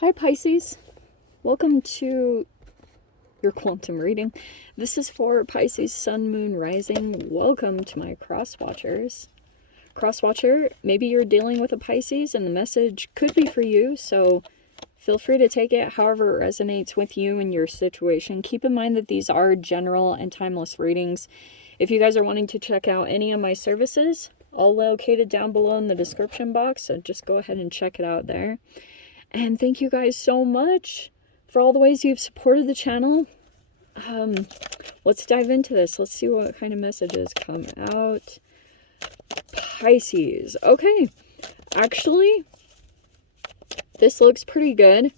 Hi Pisces, welcome to your quantum reading. This is for Pisces Sun, Moon, Rising. Welcome to my cross watchers. Cross watcher, maybe you're dealing with a Pisces and the message could be for you, so feel free to take it however it resonates with you and your situation. Keep in mind that these are general and timeless readings. If you guys are wanting to check out any of my services, all located down below in the description box, so just go ahead and check it out there. And thank you guys so much for all the ways you've supported the channel. Let's dive into this. Let's see what kind of messages come out. Pisces. Okay. Actually, this looks pretty good.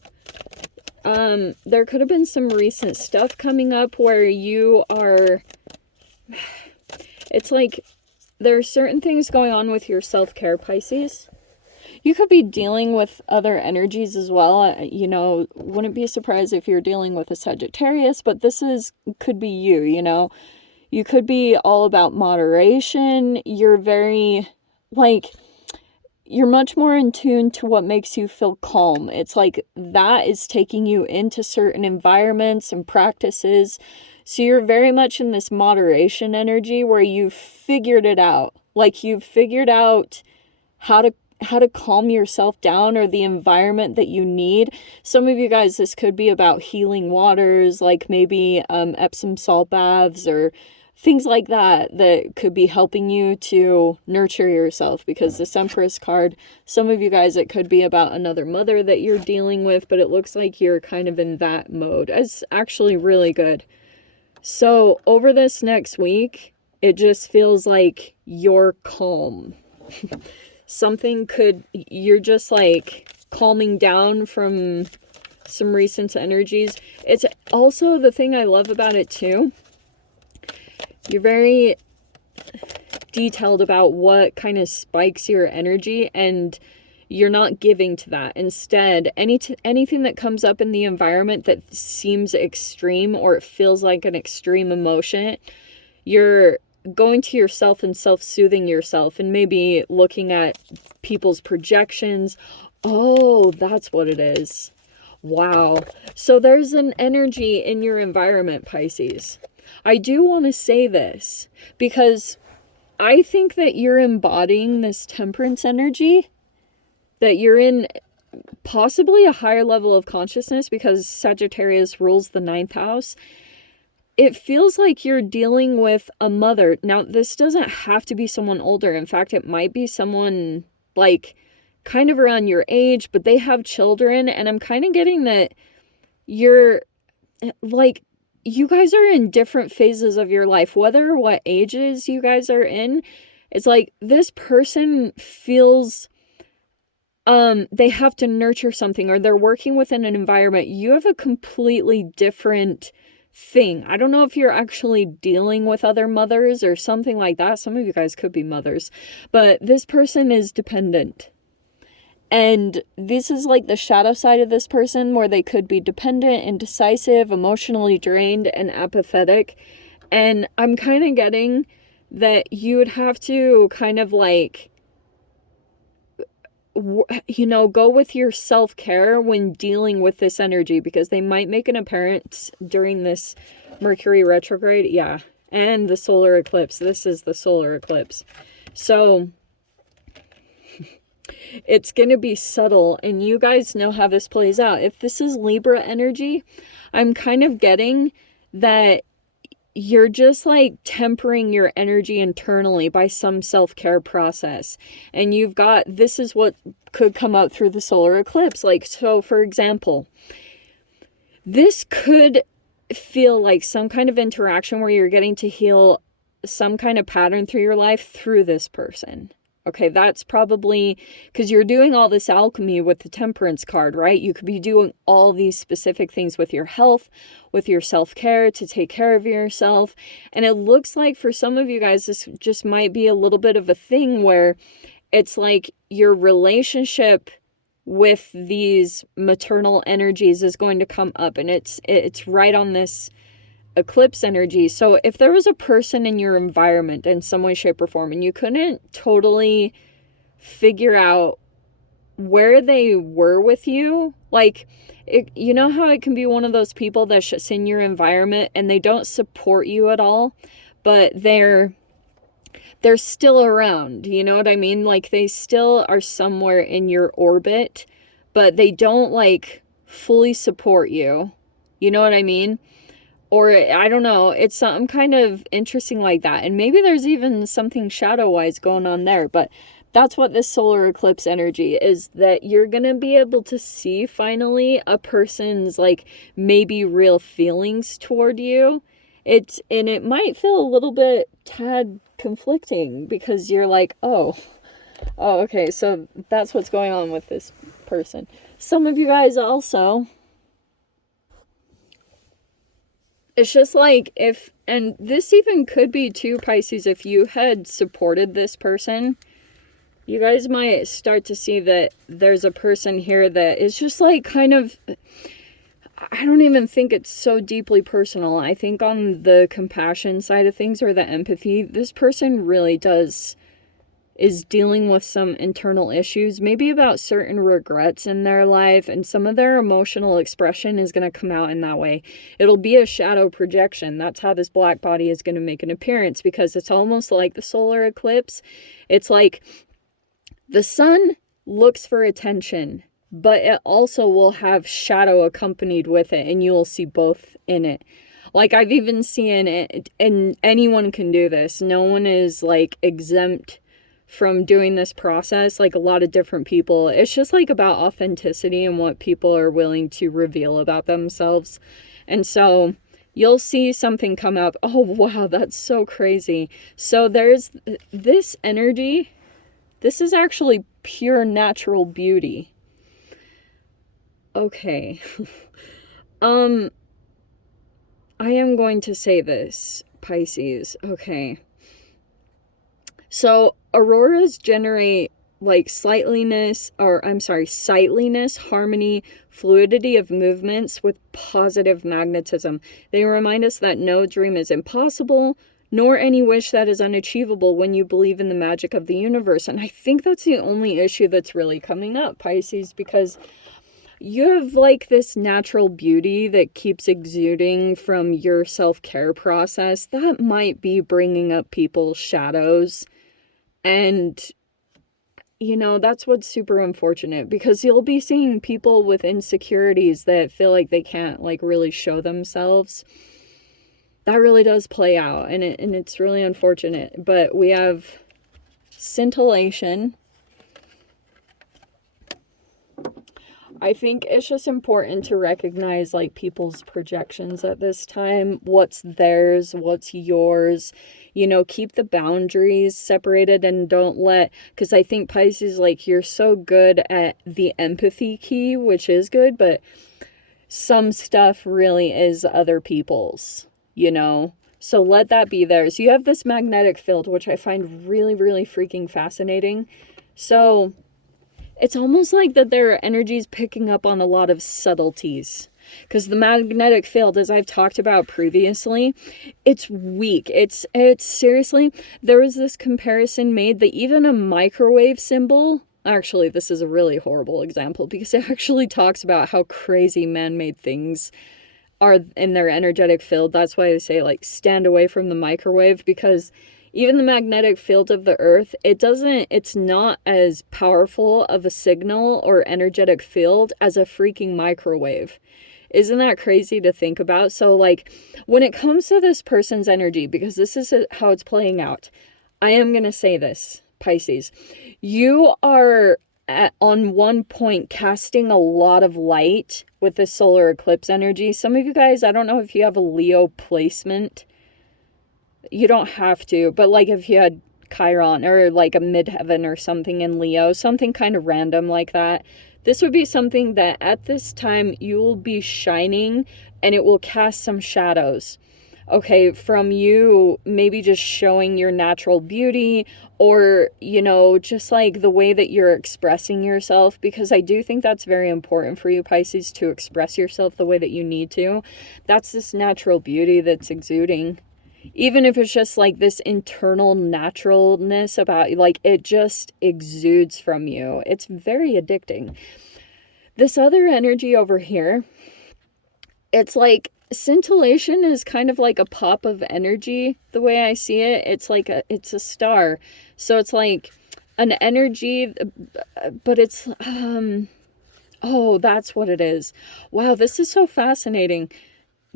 There could have been some recent stuff coming up where you are... It's like there are certain things going on with your self-care, Pisces. You could be dealing with other energies as well. You know, wouldn't be surprised if you're dealing with a Sagittarius, but this could be you, you know. You could be all about moderation. You're very, you're much more in tune to what makes you feel calm. It's like that is taking you into certain environments and practices. So you're very much in this moderation energy where you've figured it out. Like you've figured out how to calm yourself down, or the environment that you need. Some of you guys, this could be about healing waters, like maybe Epsom salt baths or things like that could be helping you to nurture yourself, because the Empress card, some of you guys, it could be about another mother that you're dealing with, but it looks like you're kind of in that mode. It's actually really good. So over this next week, it just feels like you're calm. You're just like calming down from some recent energies. It's also the thing I love about it too. You're very detailed about what kind of spikes your energy, and you're not giving to that. Instead, anything that comes up in the environment that seems extreme or it feels like an extreme emotion, you're going to yourself and self-soothing yourself and maybe looking at people's projections. Oh, that's what it is. Wow. So there's an energy in your environment, Pisces. I do want to say this because I think that you're embodying this temperance energy, that you're in possibly a higher level of consciousness because Sagittarius rules the 9th house. It feels like you're dealing with a mother. Now, this doesn't have to be someone older. In fact, it might be someone like kind of around your age, but they have children. And I'm kind of getting that you're like, you guys are in different phases of your life, whether what ages you guys are in. It's like this person feels they have to nurture something, or they're working within an environment. You have a completely different thing. I don't know if you're actually dealing with other mothers or something like that. Some of you guys could be mothers, but this person is dependent. And this is like the shadow side of this person, where they could be dependent, indecisive, emotionally drained, and apathetic. And I'm kind of getting that you would have to kind of like, you know, go with your self-care when dealing with this energy, because they might make an appearance during this Mercury retrograde. Yeah. And the solar eclipse. This is the solar eclipse. So it's going to be subtle, and you guys know how this plays out. If this is Libra energy, I'm kind of getting that you're just like tempering your energy internally by some self-care process. And you've got, this is what could come out through the solar eclipse. Like, so for example, this could feel like some kind of interaction where you're getting to heal some kind of pattern through your life through this person. Okay, that's probably because you're doing all this alchemy with the Temperance card, right? You could be doing all these specific things with your health, with your self-care, to take care of yourself. And it looks like for some of you guys, this just might be a little bit of a thing where it's like your relationship with these maternal energies is going to come up, and it's right on this eclipse energy. So if there was a person in your environment in some way, shape, or form, and you couldn't totally figure out where they were with you, like, you know how it can be one of those people that's just in your environment and they don't support you at all, but they're still around, you know what I mean? Like, they still are somewhere in your orbit, but they don't, like, fully support you. You know what I mean? Or, I don't know, it's something kind of interesting like that. And maybe there's even something shadow-wise going on there, but that's what this solar eclipse energy is, that you're gonna be able to see, finally, a person's, like, maybe real feelings toward you. And it might feel a little bit tad conflicting, because you're like, oh, okay, so that's what's going on with this person. Some of you guys also, it's just like, and this even could be too, Pisces, if you had supported this person, you guys might start to see that there's a person here that is just like kind of, I don't even think it's so deeply personal. I think on the compassion side of things, or the empathy, this person really is dealing with some internal issues, maybe about certain regrets in their life, and some of their emotional expression is going to come out in that way. It'll be a shadow projection. That's how this black body is going to make an appearance, because it's almost like the solar eclipse. It's like the sun looks for attention, but it also will have shadow accompanied with it, and you will see both in it. Like, I've even seen it, and anyone can do this. No one is, like, exempt from doing this process. Like, a lot of different people. It's just, like, about authenticity and what people are willing to reveal about themselves. And so you'll see something come up. Oh, wow, that's so crazy. So there's this energy. This is actually pure natural beauty. Okay. I am going to say this, Pisces. Okay. So auroras generate like sightliness, harmony, fluidity of movements with positive magnetism. They remind us that no dream is impossible, nor any wish that is unachievable when you believe in the magic of the universe. And I think that's the only issue that's really coming up, Pisces, because you have like this natural beauty that keeps exuding from your self-care process that might be bringing up people's shadows. And, you know, that's what's super unfortunate, because you'll be seeing people with insecurities that feel like they can't like really show themselves. That really does play out, and it's really unfortunate. But we have scintillation. I think it's just important to recognize like people's projections at this time. What's theirs, what's yours. You know, keep the boundaries separated, and don't let, because I think Pisces, like, you're so good at the empathy key, which is good, but some stuff really is other people's, you know? So let that be theirs. You have this magnetic field, which I find really, really freaking fascinating. So it's almost like that there are energies picking up on a lot of subtleties. Because the magnetic field, as I've talked about previously, it's weak. It's seriously, there was this comparison made that even a microwave symbol, actually this is a really horrible example, because it actually talks about how crazy man-made things are in their energetic field. That's why they say, like, stand away from the microwave, because even the magnetic field of the earth, it's not as powerful of a signal or energetic field as a freaking microwave. Isn't that crazy to think about? So, like, when it comes to this person's energy, because this is how it's playing out, I am going to say this, Pisces. You are on one point casting a lot of light with the solar eclipse energy. Some of you guys, I don't know if you have a Leo placement. You don't have to, but like if you had Chiron or like a midheaven or something in Leo, something kind of random like that, this would be something that at this time you will be shining, and it will cast some shadows. Okay, from you maybe just showing your natural beauty, or, you know, just like the way that you're expressing yourself, because I do think that's very important for you, Pisces, to express yourself the way that you need to. That's this natural beauty that's exuding. Even if it's just like this internal naturalness about, like, it just exudes from you. It's very addicting. This other energy over here, it's like scintillation is kind of like a pop of energy, the way I see it. It's like it's a star. So it's like an energy, but it's, oh, that's what it is. Wow, this is so fascinating.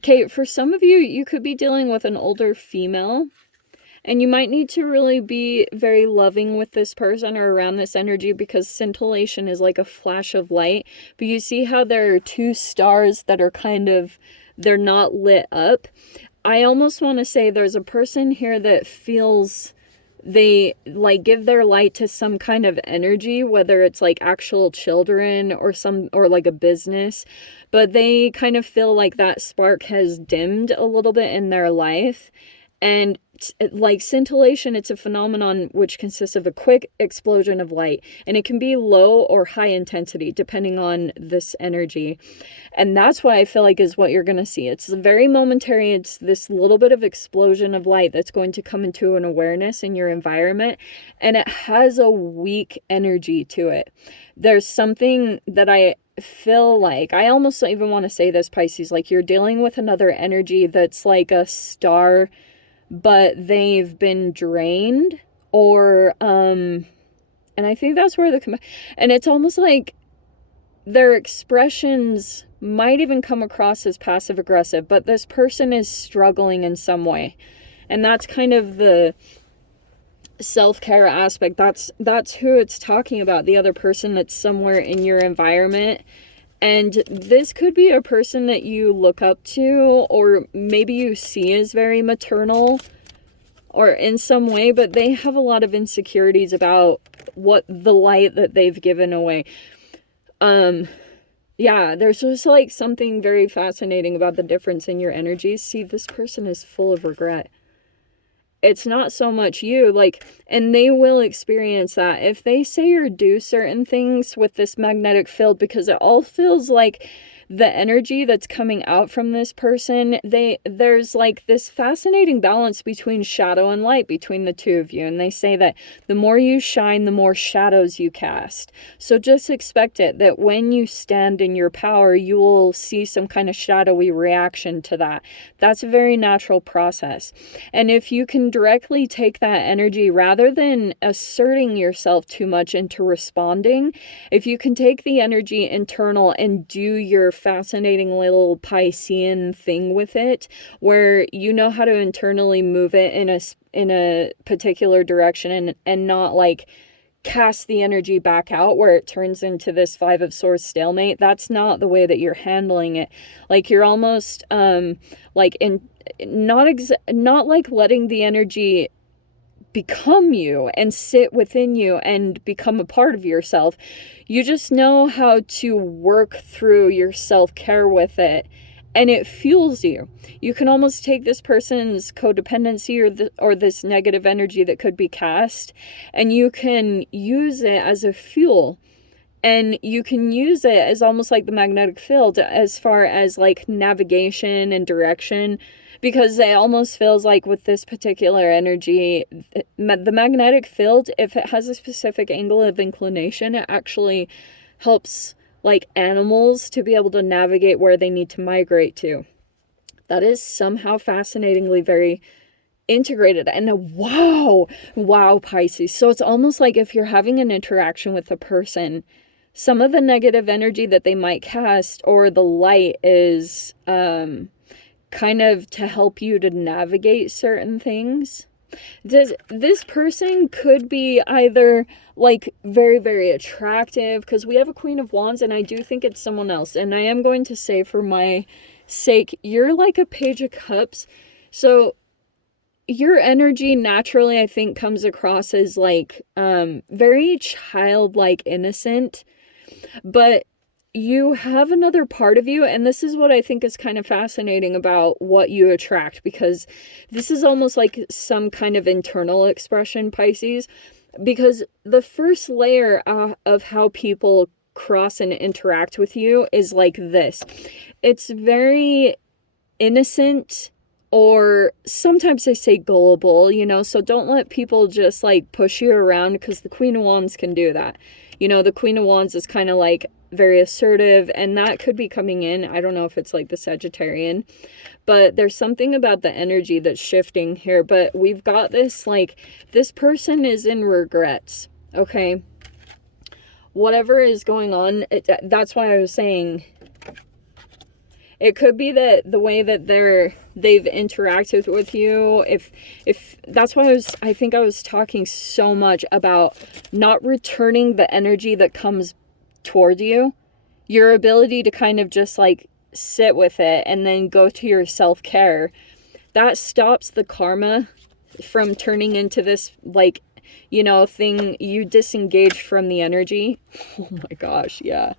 Okay, for some of you, you could be dealing with an older female, and you might need to really be very loving with this person or around this energy, because scintillation is like a flash of light. But you see how there are two stars that are kind of, they're not lit up. I almost want to say there's a person here that feels they like give their light to some kind of energy, whether it's like actual children or like a business, but they kind of feel like that spark has dimmed a little bit in their life. And like scintillation, it's a phenomenon which consists of a quick explosion of light, and it can be low or high intensity depending on this energy. And that's what I feel like is what you're going to see. It's very momentary. It's this little bit of explosion of light that's going to come into an awareness in your environment, and it has a weak energy to it. There's something that I feel like, I almost even want to say this, Pisces, like you're dealing with another energy that's like a star, but they've been drained, or and I think that's where and it's almost like their expressions might even come across as passive aggressive, but this person is struggling in some way. And that's kind of the self-care aspect. That's who it's talking about, the other person that's somewhere in your environment. And this could be a person that you look up to, or maybe you see as very maternal or in some way, but they have a lot of insecurities about what the light that they've given away. Yeah, there's just like something very fascinating about the difference in your energies. See, this person is full of regret. It's not so much you, like, and they will experience that if they say or do certain things with this magnetic field, because it all feels like the energy that's coming out from this person, there's like this fascinating balance between shadow and light between the two of you. And they say that the more you shine, the more shadows you cast. So just expect it, that when you stand in your power, you will see some kind of shadowy reaction to that. That's a very natural process. And if you can directly take that energy, rather than asserting yourself too much into responding, if you can take the energy internal and do your fascinating little Piscean thing with it, where you know how to internally move it in a particular direction, and not like cast the energy back out where it turns into this Five of Swords stalemate. That's not the way that you're handling it. Like you're almost like in not like letting the energy become you and sit within you and become a part of yourself. You just know how to work through your self-care with it, and it fuels you. You can almost take this person's codependency or this negative energy that could be cast, and you can use it as a fuel. And you can use it as almost like the magnetic field as far as like navigation and direction, because it almost feels like with this particular energy, the magnetic field, if it has a specific angle of inclination, it actually helps like animals to be able to navigate where they need to migrate to. That is somehow fascinatingly very integrated. And wow, Pisces. So it's almost like if you're having an interaction with a person, some of the negative energy that they might cast or the light is kind of to help you to navigate certain things. This person could be either like very, very attractive, because we have a Queen of Wands, and I do think it's someone else. And I am going to say, for my sake, you're like a Page of Cups. So your energy naturally, I think, comes across as like very childlike, innocent, but you have another part of you, and this is what I think is kind of fascinating about what you attract, because this is almost like some kind of internal expression, Pisces, because the first layer of how people cross and interact with you is like this. It's very innocent, or sometimes they say gullible, you know, so don't let people just like push you around, because the Queen of Wands can do that. You know, the Queen of Wands is kind of like very assertive, and that could be coming in. I don't know if it's like the Sagittarian, but there's something about the energy that's shifting here. But we've got this, like, this person is in regrets, okay? Whatever is going on, that's why I was saying it could be that the way that they've interacted with you, if that's why I think I was talking so much about not returning the energy that comes toward you, your ability to kind of just like sit with it and then go to your self-care. That stops the karma from turning into this, like, you know, thing. You disengage from the energy. Oh my gosh, yeah.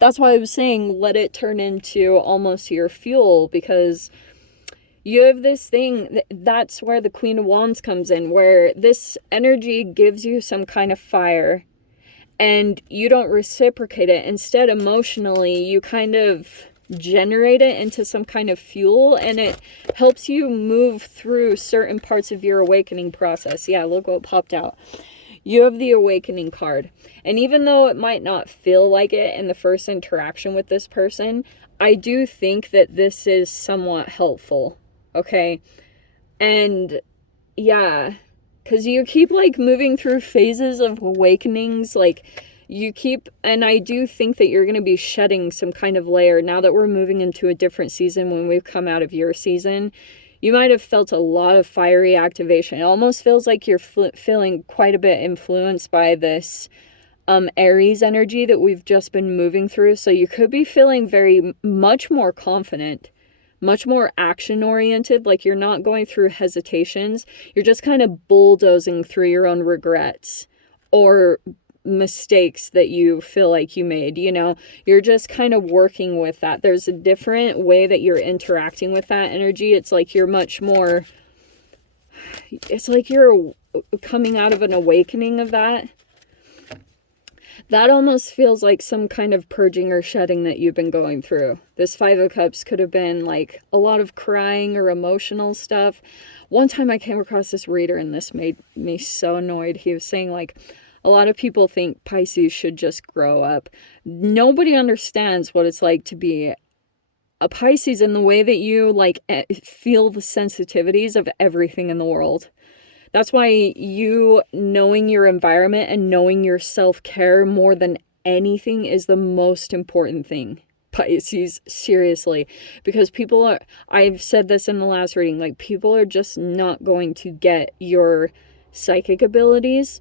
That's why I was saying let it turn into almost your fuel, because you have this thing, that's where the Queen of Wands comes in, where this energy gives you some kind of fire and you don't reciprocate it. Instead, emotionally, you kind of generate it into some kind of fuel, and it helps you move through certain parts of your awakening process. Yeah, look what popped out. You have the Awakening card. And even though it might not feel like it in the first interaction with this person, I do think that this is somewhat helpful, okay? And yeah, because you keep like moving through phases of awakenings, like you keep, and I do think that you're going to be shedding some kind of layer now that we're moving into a different season. When we've come out of your season, you might have felt a lot of fiery activation. It almost feels like you're feeling quite a bit influenced by this Aries energy that we've just been moving through. So you could be feeling very much more confident, much more action oriented, like you're not going through hesitations. You're just kind of bulldozing through your own regrets or mistakes that you feel like you made, you know. You're just kind of working with that. There's a different way that you're interacting with that energy. It's like you're much more, it's like you're coming out of an awakening of that. That almost feels like some kind of purging or shedding that you've been going through. This Five of Cups could have been like a lot of crying or emotional stuff. One time I came across this reader, and this made me so annoyed. He was saying like, a lot of people think Pisces should just grow up. Nobody understands what it's like to be a Pisces in the way that you like feel the sensitivities of everything in the world. That's why you knowing your environment and knowing your self-care more than anything is the most important thing, Pisces, seriously. Because people are, I've said this in the last reading, like people are just not going to get your psychic abilities,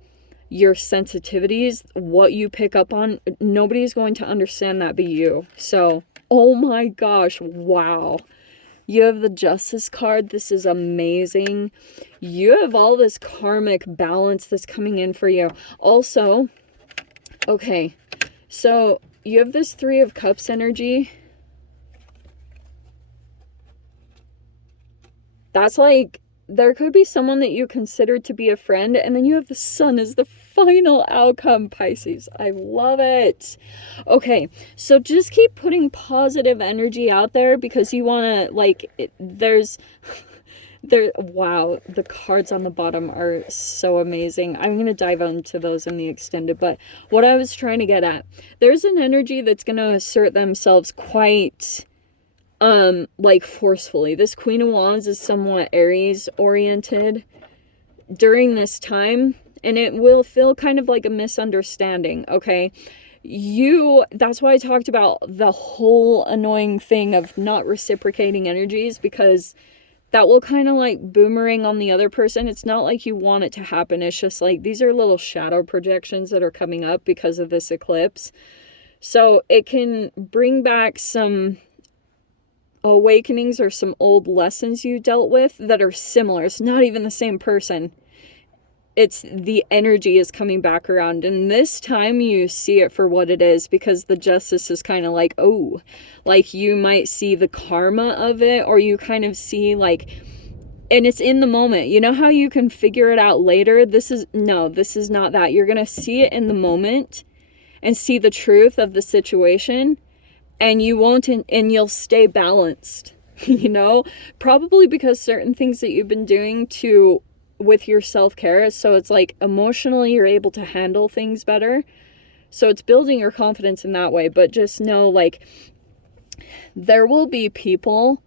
your sensitivities, what you pick up on. Nobody's going to understand that but you. So, oh my gosh, wow. You have the Justice card. This is amazing. You have all this karmic balance that's coming in for you. Also, okay, so you have this Three of Cups energy. That's like, there could be someone that you consider to be a friend, and then you have the Sun as the final outcome, Pisces. I love it. Okay, so just keep putting positive energy out there, because you want to, like, wow, the cards on the bottom are so amazing. I'm going to dive into those in the extended, but what I was trying to get at, there's an energy that's going to assert themselves quite like forcefully. This Queen of Wands is somewhat Aries oriented during this time, and it will feel kind of like a misunderstanding, okay? That's why I talked about the whole annoying thing of not reciprocating energies, because that will kind of like boomerang on the other person. It's not like you want it to happen. It's just like these are little shadow projections that are coming up because of this eclipse. So it can bring back some awakenings or some old lessons you dealt with that are similar. It's not even the same person. It's the energy is coming back around, and this time you see it for what it is, because the Justice is kind of like, oh, like you might see the karma of it, or you kind of see like, and it's in the moment. You know how you can figure it out later? This is not that. You're gonna see it in the moment and see the truth of the situation, and you won't, and you'll stay balanced. you know, probably because certain things that you've been doing with your self-care, so it's like emotionally you're able to handle things better, so it's building your confidence in that way. But just know, like, there will be people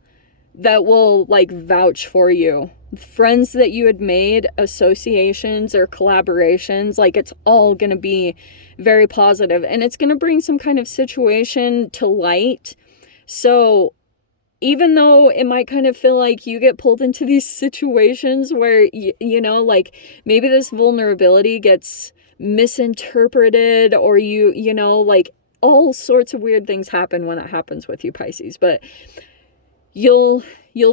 that will like vouch for you, friends that you had made, associations or collaborations, like it's all going to be very positive, and it's going to bring some kind of situation to light. So even though it might kind of feel like you get pulled into these situations where, you know, like maybe this vulnerability gets misinterpreted, or you know, like all sorts of weird things happen when that happens with you, Pisces. But you'll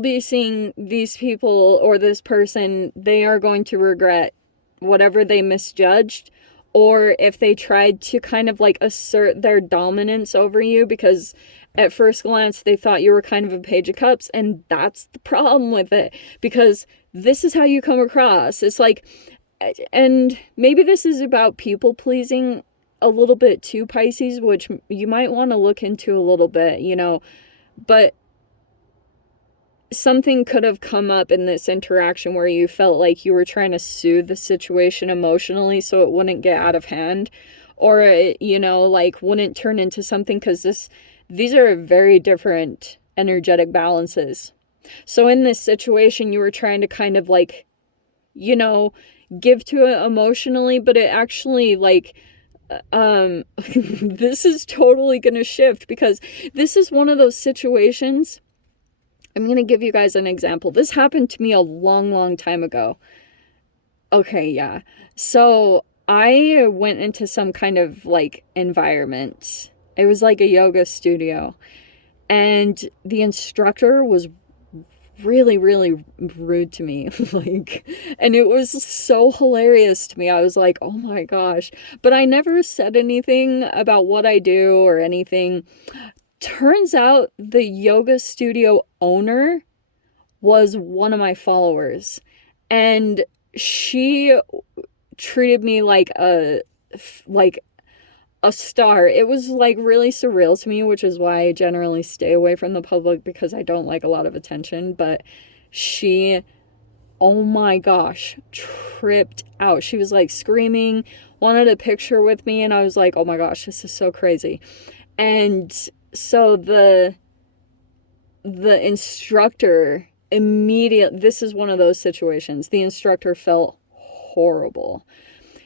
be seeing these people or this person, they are going to regret whatever they misjudged, or if they tried to kind of like assert their dominance over you, because at first glance they thought you were kind of a Page of Cups, and that's the problem with it, because this is how you come across. It's like, and maybe this is about people pleasing a little bit too, Pisces, which you might want to look into a little bit, you know, but something could have come up in this interaction where you felt like you were trying to soothe the situation emotionally so it wouldn't get out of hand, or it, you know, like wouldn't turn into something, because these are very different energetic balances. So in this situation you were trying to kind of like, you know, give to it emotionally, but it actually like this is totally gonna shift, because this is one of those situations. I'm going to give you guys an example. This happened to me a long time ago. Okay, yeah. So I went into some kind of like environment. It was like a yoga studio. And the instructor was really rude to me. Like, and it was so hilarious to me. I was like, oh my gosh. But I never said anything about what I do or anything. Turns out the yoga studio owner was one of my followers, and she treated me like a star. It was like really surreal to me, which is why I generally stay away from the public, because I don't like a lot of attention. But she, oh my gosh, tripped out. She was like screaming, wanted a picture with me, and I was like, oh my gosh, this is so crazy. And so the instructor immediately, this is one of those situations, the instructor felt horrible,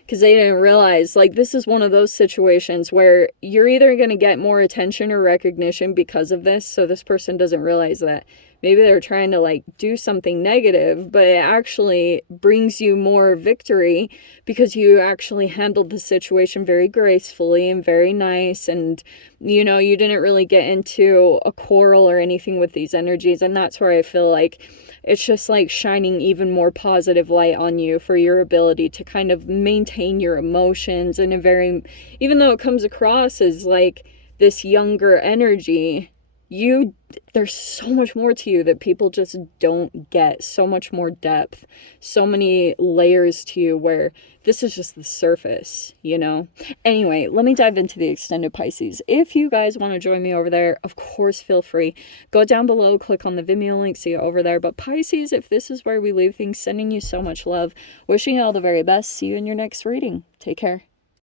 because they didn't realize, like, this is one of those situations where you're either going to get more attention or recognition because of this. So this person doesn't realize that maybe they're trying to like do something negative, but it actually brings you more victory because you actually handled the situation very gracefully and very nice, and you know, you didn't really get into a quarrel or anything with these energies. And that's where I feel like it's just like shining even more positive light on you for your ability to kind of maintain your emotions in a very, even though it comes across as like this younger energy, there's so much more to you that people just don't get. So much more depth, so many layers to you, where this is just the surface, you know. Anyway, let me dive into the extended Pisces. If you guys want to join me over there, of course, feel free. Go down below, click on the Vimeo link, see you over there. But Pisces, if this is where we leave things, sending you so much love, wishing you all the very best. See you in your next reading. Take care.